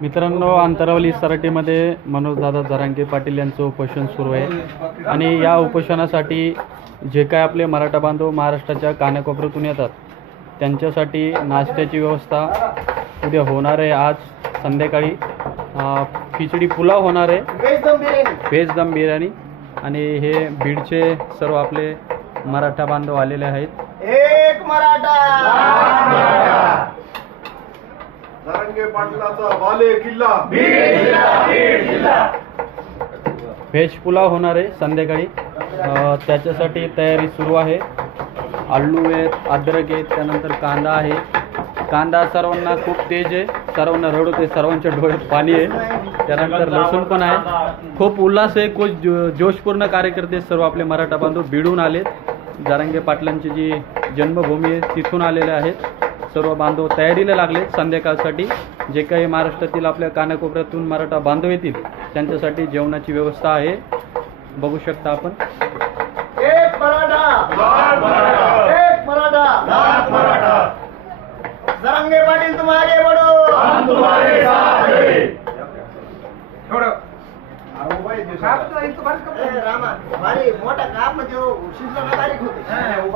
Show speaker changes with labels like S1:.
S1: मित्रांनो अंतरावली सराटीमध्ये मनोजदादा जरांगे पाटील यांचं उपोषण सुरू आहे. आणि या उपोषणासाठी जे काय आपले मराठा बांधव महाराष्ट्राच्या कानाकोपऱ्यातून येतात त्यांच्यासाठी नाश्त्याची व्यवस्था उद्या होणार आहे. आज संध्याकाळी खिचडी पुलाव होणार आहे. व्हेज दम बिर्याणी. आणि हे बीडचे सर्व आपले मराठा बांधव आलेले आहेत.
S2: एक मराठा!
S3: जरांगे पाटलाचा बाले किल्ला.
S1: व्हेज पुलाव होणार आहे संध्याकाळी. त्याच्यासाठी तयारी सुरू आहे. आलू आहेत अद्रक आहेत त्यानंतर कांदा आहे. कांदा सर्वांना खूप तेज आहे. सर्वांना रडवते सर्वांच्या डोळ्यात पाणी आहे. त्यानंतर लसूण पण आहे. खूप उल्हास आहे. खूप जो जोशपूर्ण कार्यकर्ते सर्व आपले मराठा बांधव भिडून आलेत. जारंगे पाटलांची जी जन्मभूमी आहे तिथून आलेले आहेत. सर्व बांधव तयारीला लागले. संध्याकाळसाठी जे काही महाराष्ट्रातील आपल्या कानाकोपऱ्यातून मराठा बांधव येतील त्यांच्यासाठी जेवणाची व्यवस्था आहे. बघू शकता आपण.
S2: मोठा काम म्हणजे होते.